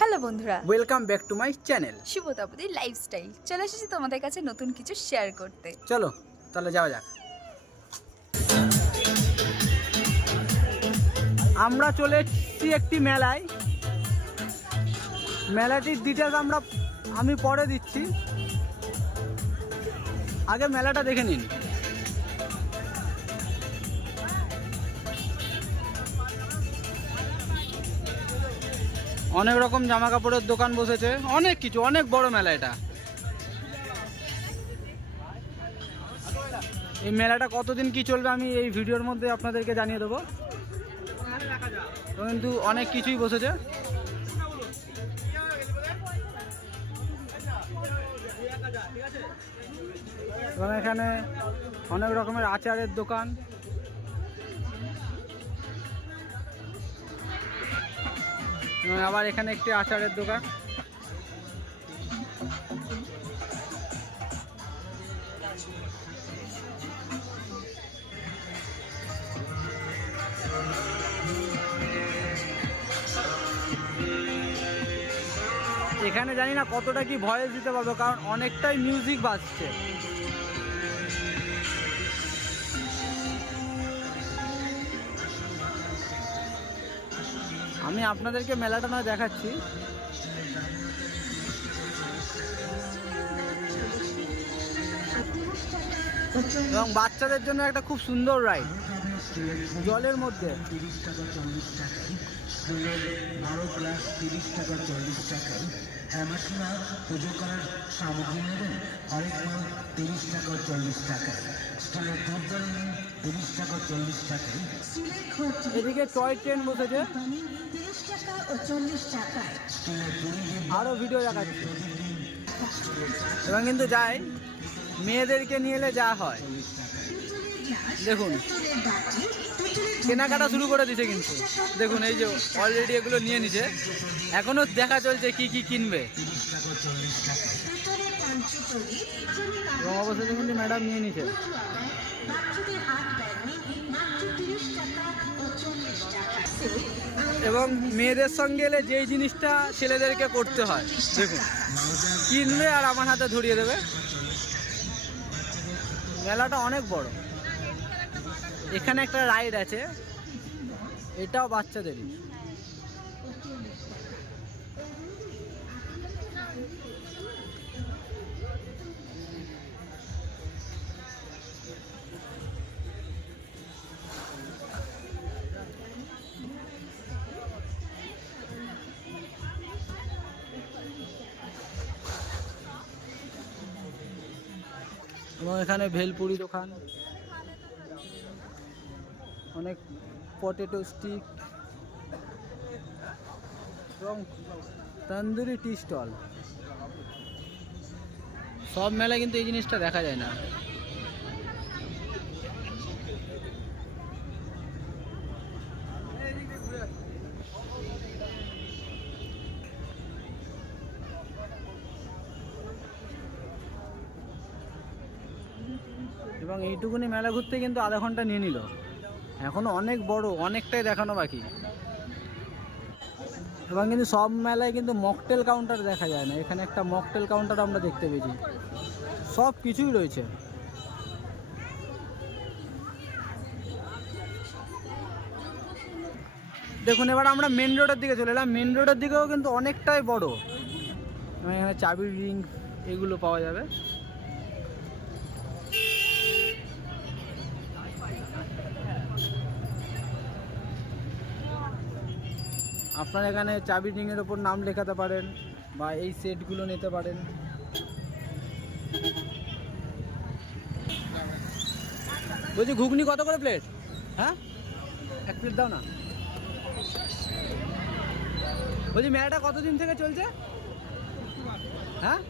Hello বন্ধুরা, welcome back to my channel Shubhatapadi lifestyle. চলে এসেছি তোমাদের কাছে নতুন কিছু শেয়ার করতে। চলো তাহলে যাওয়া যাক। আমরা চলে এসেছি একটি মেলায়। মেলাটির ডিটেলস আমি পরে দিচ্ছি, আগে মেলাটা দেখে নিন। অনেক রকম জামা কাপড়ের দোকান বসেছে, অনেক কিছু, অনেক বড় মেলা এটা। এই মেলাটা কতদিন কি চলবে আমি এই ভিডিওর মধ্যে আপনাদেরকে জানিয়ে দেবো। কিন্তু অনেক কিছুই বসেছে। এবং এখানে অনেক রকমের আচারের দোকান, আবার এখানে একটি আচারের দোকান। এখানে জানি না কতটা কি ভয়েস দিতে পারবো, কারণ অনেকটাই মিউজিক বাজছে। আমি আপনাদেরকে মেলাটা নয় দেখাচ্ছি। এবং বাচ্চাদের জন্য একটা খুব সুন্দর রাইড, জলের মধ্যে। 30 টাকা 40 টাকায় স্কুলের 12 ক্লাস 30 টাকা 40 টাকায়। হ্যামাসনা পুজো করার সামগ্রী নেবেন, হরেক মাল 30 টাকা 40 টাকায়। স্টিলের দুধদাল নিন 30 টাকা 40 টাকায়। এদিকে টয় ট্রেন বসেছে, 30 টাকা ও 40 টাকায়। স্টিলের পুরি আরও ভিডিও দেখাচ্ছি। এবং কিন্তু যাই মেয়েদেরকে নিয়ে এলে যা হয়, দেখুন কেনাকাটা শুরু করে দিছে। কিন্তু দেখুন এই যে অলরেডি এগুলো নিয়ে নিছে, এখনো দেখা চলছে কি কি কিনবে। এবং অবশ্যই কিন্তু ম্যাডাম নিয়ে নিছে। বাচ্চাদের হাত ব্যাগ নিন মাত্র 30 টাকা ও 40 টাকা। এবং মেয়েদের সঙ্গে এলে যেই জিনিসটা ছেলেদেরকে করতে হয়, দেখুন কিনবে আর আমার হাতে ধরিয়ে দেবে। মেলাটা অনেক বড়। এখানে একটা রাইড আছে, এটাও বাচ্চাদেরই। এবং এখানে ভেলপুরি দোকান, অনেক পটেটো স্টিক এবং তন্দুরি টি স্টল। সব মেলায় কিন্তু এই জিনিসটা দেখা যায় না। এবং এইটুকুনি মেলা ঘুরতে কিন্তু আধা ঘন্টা নিয়ে নিল। এখনো অনেক বড়, অনেকটাই দেখানো বাকি। এবং কিন্তু সব মেলায় কিন্তু মকটেল কাউন্টার দেখা যায় না। এখানে একটা মকটেল কাউন্টার আমরা দেখতে পেয়েছি। সব কিছুই রয়েছে। দেখুন এবার আমরা মেন রোডের দিকে চলে এলাম। মেন রোডের দিকেও কিন্তু অনেকটাই বড়। এখানে চাবির রিং এগুলো পাওয়া যাবে। আপনারা এখানে চাবি রিংয়ের ওপর নাম লেখাতে পারেন বা এই সেটগুলো নিতে পারেন। বলছি ঘুগনি কত করে প্লেট? হ্যাঁ, এক প্লেট দাও না। বলছি মেলাটা কতদিন থেকে চলছে? হ্যাঁ,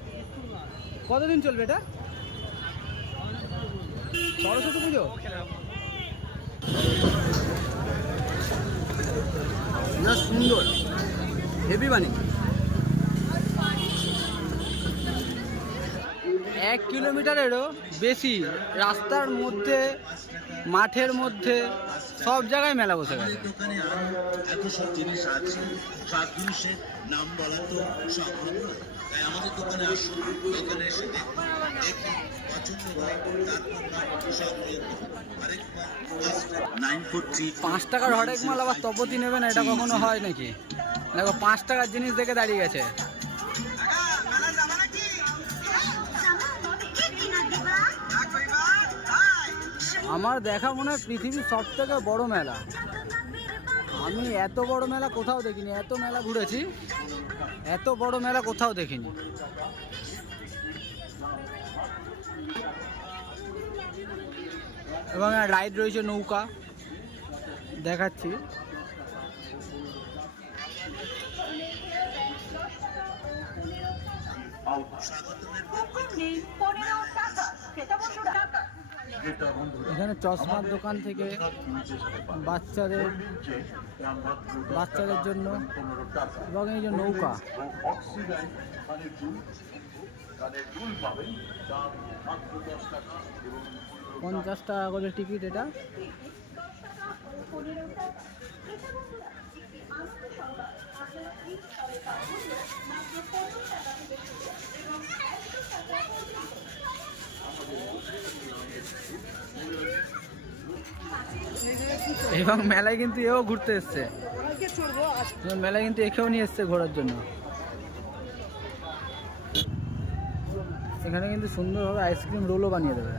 কতদিন চলবে এটা? সরস্বতী পুজো। না সুন্দর, হেভি বানিয়ে। 1 কিলোমিটারেরও বেশি রাস্তার মধ্যে, মাঠের মধ্যে সব জায়গায় মেলা বসে আমাদের গেছে। দোকানে আরো এত সব জিনিস আছে, সব জিনিসের নাম বলা তো সম্ভব নয়। তাই আমাদের দোকানে আসুন, দোকানে এসে দেখুন, দেখে পছন্দ হয় তারপর সব নিয়ে আরেকবার 943 5 টাকার হরেক মাল আবার তপতি নেবে না, এটা কখনো হয় নাকি? দেখো 5 টাকার জিনিস দেখে দাঁড়িয়ে গেছে। আমার দেখা মনে হয় পৃথিবীর সব থেকে বড় মেলা। আমি এত বড় মেলা কোথাও দেখিনি, এত মেলা ঘুরেছি, এত বড় মেলা কোথাও দেখিনি। এবং রাইড রয়েছে নৌকা, দেখাচ্ছি। এখানে চশমার দোকান থেকে বাচ্চাদের জন্য, এবং এই যে নৌকা, 50 টাকা করে টিকিট এটা। এবং মেলায় কিন্তু এও ঘুরতে এসছে, মেলায় কিন্তু একেও নিয়ে এসছে ঘোরার জন্য। এখানে কিন্তু সুন্দরভাবে আইসক্রিম রোলও বানিয়ে দেবে।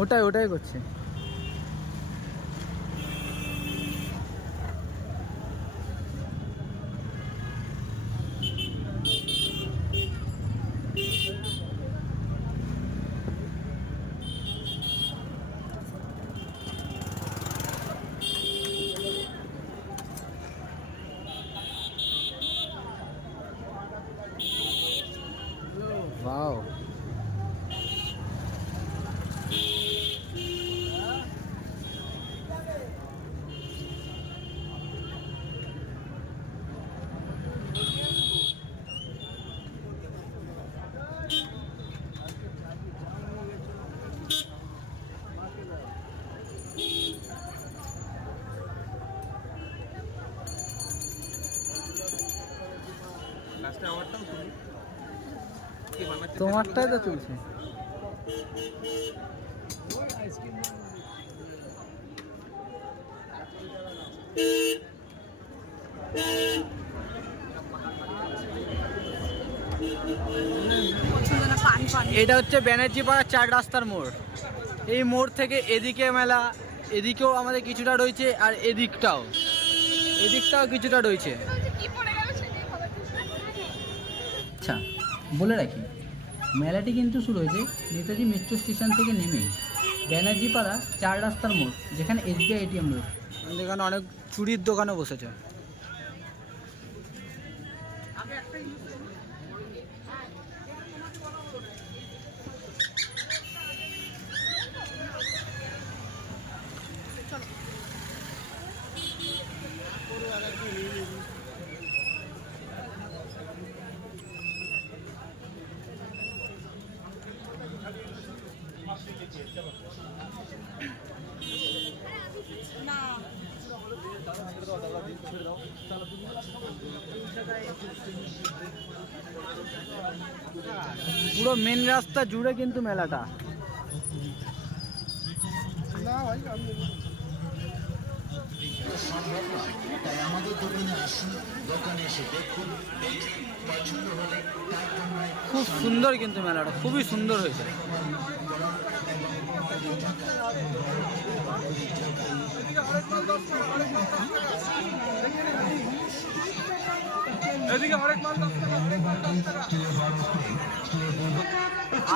ওটাই করছে। ওয়াও, তোমারটাই তো চলছে। এটা হচ্ছে ব্যানার্জি পাড়ার 4 রাস্তার মোড়। এই মোড় থেকে এদিকে মেলা, এদিকেও আমাদের কিছুটা রয়েছে, আর এদিকটাও কিছুটা রয়েছে। আচ্ছা, বলে রাখি, মেলাটি কিন্তু শুরু হয়েছে নেতাজি মেট্রো স্টেশন থেকে নেমে ব্যানার্জি পাড়া 4 রাস্তার মোড়, যেখানে SBI ATM রয়েছে। যেখানে অনেক চুরির দোকানও বসেছে। পুরো মেন রাস্তা জুড়ে কিন্তু মেলাটা। তাই আমাদের দোকানে আসুন, দোকানে এসে দেখুন, দেখে পছন্দ হলে তারপর খুব সুন্দর কিন্তু মেলাটা, খুবই সুন্দর হয়েছে।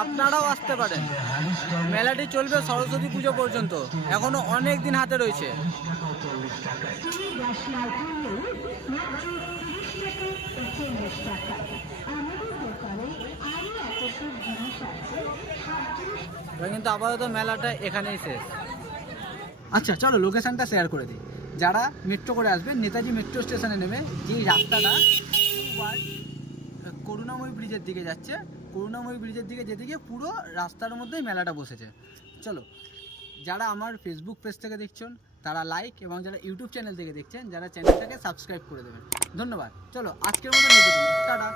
আপনারাও আসতে পারেন, মেলাটি চলবে সরস্বতী পুজো পর্যন্ত, এখনো অনেক দিন হাতে রয়েছে। আমাদের দোকানে আরো এতসব জিনিস আছে এবার কিন্তু আপাতত মেলাটা এখানেই শেষ। আচ্ছা চলো লোকেশানটা শেয়ার করে দিই। যারা মেট্রো করে আসবে নেতাজি মেট্রো স্টেশনে নেমে যেই রাস্তাটা করুণাময়ী ব্রিজের দিকে যাচ্ছে, করুণাময়ী ব্রিজের দিকে যেদিকে পুরো রাস্তার মধ্যেই মেলাটা বসেছে। চলো, যারা আমার ফেসবুক পেজ থেকে দেখছেন তারা লাইক, এবং যারা ইউটিউব চ্যানেল থেকে দেখছেন যারা চ্যানেলটাকে সাবস্ক্রাইব করে দেবেন। ধন্যবাদ। চলো আজকের মতো টাটা।